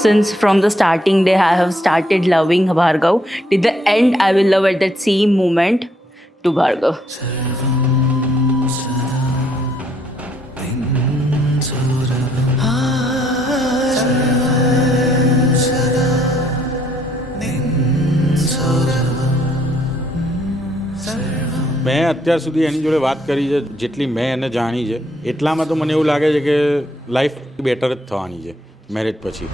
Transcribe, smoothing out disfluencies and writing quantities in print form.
Since from the starting day, I have started loving Bhargav. Till the end, I will love at that same moment to Bhargav. મેં અત્યાર સુધી એની જોડે વાત કરી છે, જેટલી મેં એને જાણી છે એટલામાં તો મને એવું લાગે છે કે લાઈફ બેટર જ થવાની છે મેરેજ પછી.